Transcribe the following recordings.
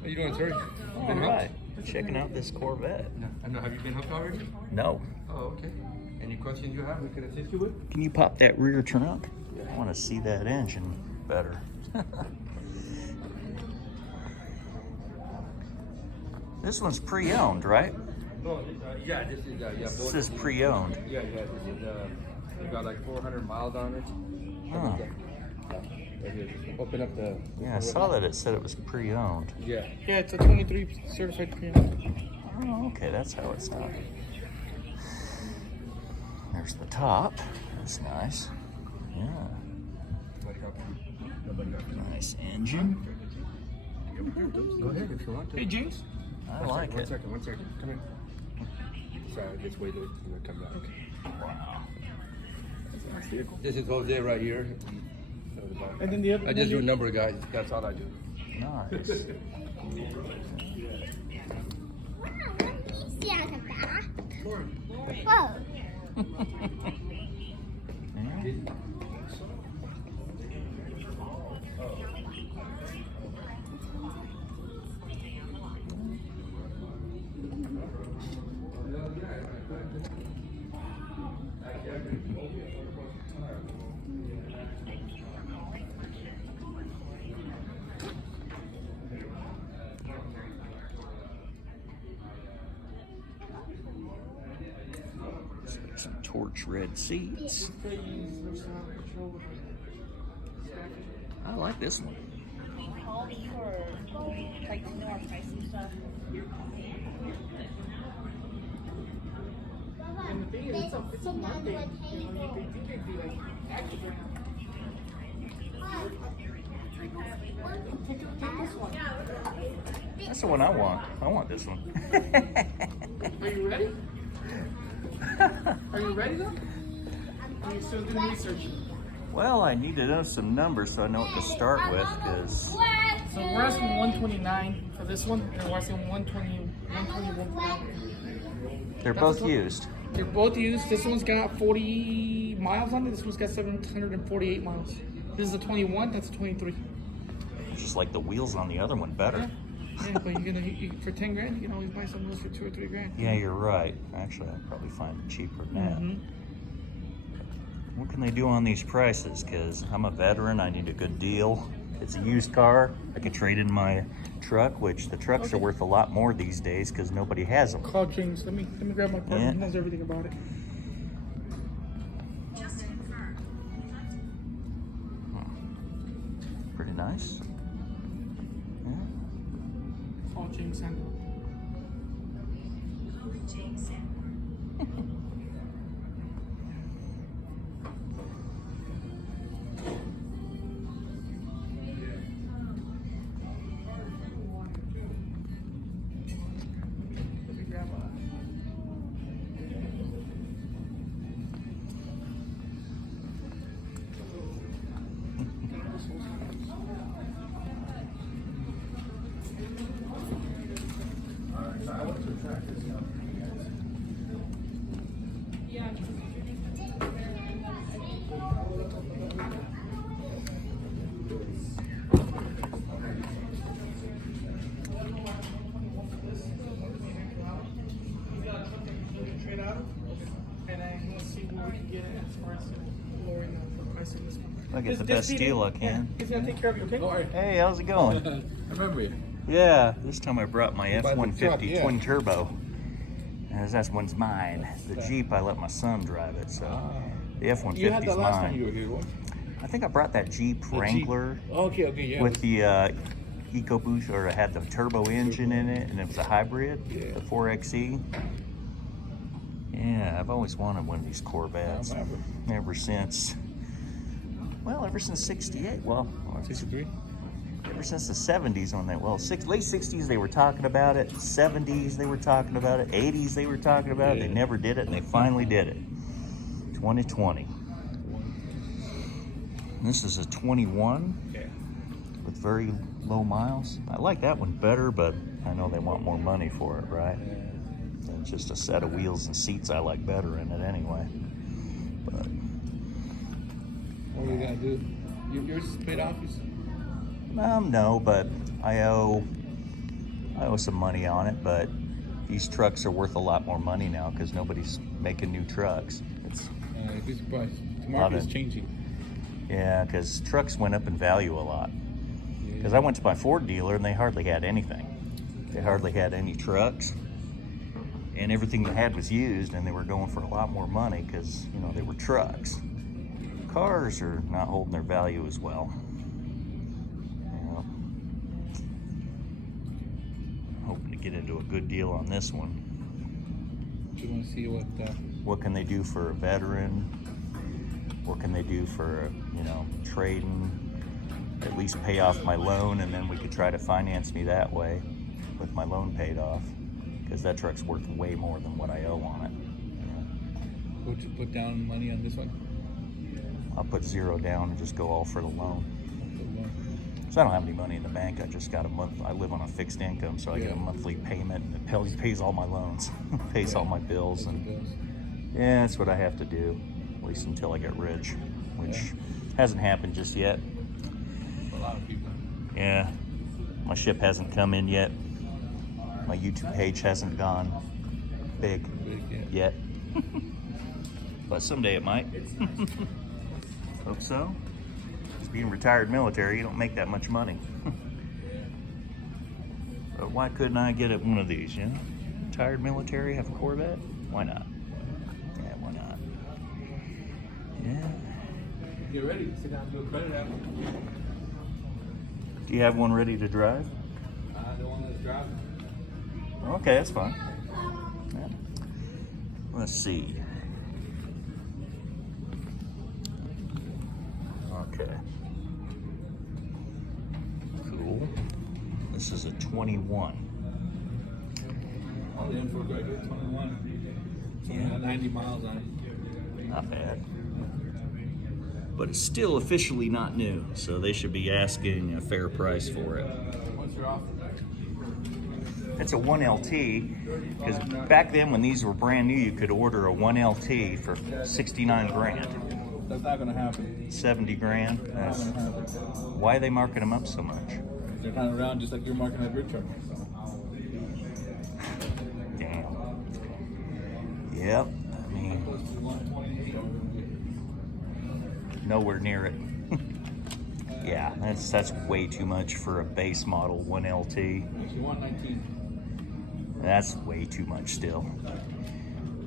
How you doing, sir? All right, checking out this Corvette. I know. Have you been hooked already? No. Oh, okay. Any questions you have, we can assist you with? Can you pop that rear trunk? I want to see that engine better. This one's pre-owned, right? No, yeah, this is yeah. This is pre-owned. Yeah, this is you got like 400 miles on it. Huh. Open up the. Yeah, I saw that it said it was pre-owned. Yeah. Yeah, it's a 23 certified pre-owned. Oh, okay, that's how it's done. There's the top. That's nice. Yeah. Nice engine. Go ahead if you want to. Hey, James. I like One it. second. Come here. Sorry, I just waited to come back. Wow. This is Jose right here. And then the other. I just do number, guys. That's all I do. Nice. Whoa. Yeah. Some torch red seats. I like this one. Call me or like to know our pricing stuff. And the thing is, it's a Monday. You know, you can be like active right now. Take this one. That's the one I want. I want this one. Are you ready? Are you ready though? Are you still doing research? Well, I need to know some numbers so I know what to start with, because So we're asking 129 for this one, and we're asking 121. they're both used. They're both used. This one's got 40 miles on it. This one's got 748 miles. This is a 21. That's a 23. Just like the wheels on the other one better. Yeah, but for 10 grand, you can always buy some of those for 2 or 3 grand. Yeah, you're right. Actually, I'll probably find it cheaper than that. What can they do on these prices? Because I'm a veteran, I need a good deal. It's a used car. I could trade in my truck, which the trucks are worth a lot more these days because nobody has them. Call James. Let me grab my partner. Yeah. He knows everything about it. Pretty nice. Yeah. Call James Sandler. Let me grab a. Trade out, and I'm gonna see what we can get as far as lowering the price of this one. I'll get the This best deal I can. He's gonna take care of you, okay? Hey, how's it going? I remember you. Yeah, this time I brought my By the F-150 truck, yeah. twin turbo. And that one's mine. The Jeep, I let my son drive it, so the F-150 You had is the last time mine. you were here, what? I think I brought that Jeep Wrangler Okay, yeah. with the EcoBoost, or it had the turbo engine in it, and it was a hybrid, Yeah. the 4xe. Yeah, I've always wanted one of these Corvettes. I remember. Ever since 68. Well, 63? ever since the 70s when late 60s they were talking about it, 70s they were talking about it, 80s they were talking about it. They never did it, and they finally did it. 2020. This is a 21 Okay. with very low miles. I like that one better, but I know they want more money for it, right? And just a set of wheels and seats I like better in it anyway. But What are you gonna do? Yours is paid off? no, but I owe some money on it, but these trucks are worth a lot more money now because nobody's making new trucks. It's Be surprised. The Lot market is of- changing. yeah, because trucks went up in value a lot. Because I went to my Ford dealer and they hardly had anything. They hardly had any trucks, and everything they had was used, and they were going for a lot more money because, you know, they were trucks. Cars are not holding their value as well. You know, hoping to get into a good deal on this one. You want to see What can they do for a veteran? What can they do for, you know, trading? At least pay off my loan, and then we could try to finance me that way with my loan paid off, because that truck's worth way more than what I owe on it. Would you put down money on this one? I'll put 0 down and just go all for the loan. So I don't have any money in the bank. I just got a month. I live on a fixed income, so I get a monthly payment, and it pays all my loans, pays all my bills, and yeah, that's what I have to do, at least until I get rich, which hasn't happened just yet. A lot of people. Yeah, my ship hasn't come in yet. My YouTube page hasn't gone big yet. But someday it might. Hope so. As being retired military, you don't make that much money. But why couldn't I get one of these, you know? Retired military, have a Corvette? Why not? Yeah, why not? Yeah. Get ready. Sit down and do a credit app. Do you have one ready to drive? The one that's driving. Okay, that's fine. Yeah. Let's see. Okay. Cool. This is a 21. All the info right here, 21. It's only got 90 miles on it. Not bad. But it's still officially not new, so they should be asking a fair price for it. What's your offer? It's a 1LT, because back then when these were brand new, you could order a 1LT for 69 grand. That's not going to happen. 70 grand. That's not going to happen. Why are they marking them up so much? They're kind of around just like you're marking up your truck. Damn. Yep. I mean, nowhere near it. Yeah, that's way too much for a base model 1LT. Actually, 119. That's way too much still.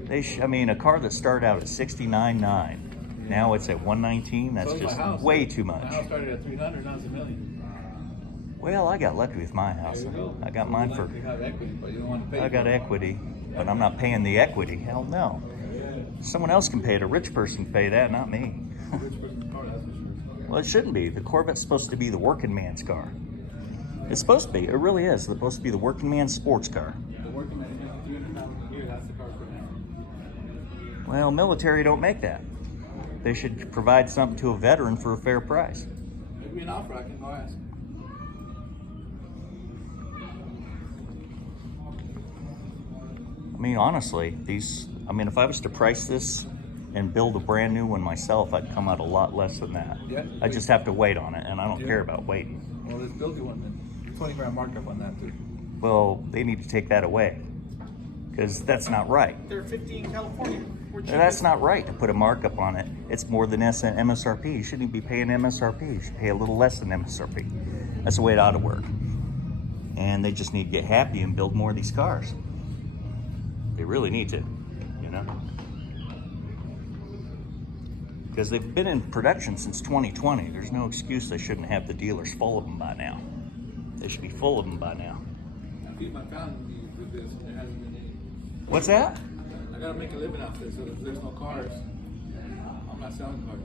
I mean, a car that started out at 69.9, now it's at 119. That's just way too much. My house started at 300, now it's $1 million. Well, I got lucky with my house. I got mine for. You have equity, but you don't want to pay. I got equity, but I'm not paying the equity. Hell no. Someone else can pay it. A rich person can pay that, not me. Rich person's car, that's for sure. Well, it shouldn't be. The Corvette's supposed to be the working man's car. It's supposed to be. It really is. It's supposed to be the working man's sports car. The working man is 300,000 a year, that's the car for now. Well, military don't make that. They should provide something to a veteran for a fair price. Maybe an offer, I can go ask. I mean, honestly, if I was to price this and build a brand new one myself, I'd come out a lot less than that. Yeah. I just have to wait on it, and I don't care about waiting. Well, let's build you one then. 20 grand markup on that too. Well, they need to take that away, because that's not right. They're 50 in California. We're cheap. That's not right to put a markup on it. It's more than MSRP. You shouldn't be paying MSRP. You should pay a little less than MSRP. That's the way it ought to work. And they just need to get happy and build more of these cars. They really need to, you know? Because they've been in production since 2020. There's no excuse they shouldn't have the dealers full of them by now. They should be full of them by now. I feed my family with this. There hasn't been any. What's that? I gotta make a living out there, so if there's no cars, I'm not selling cars.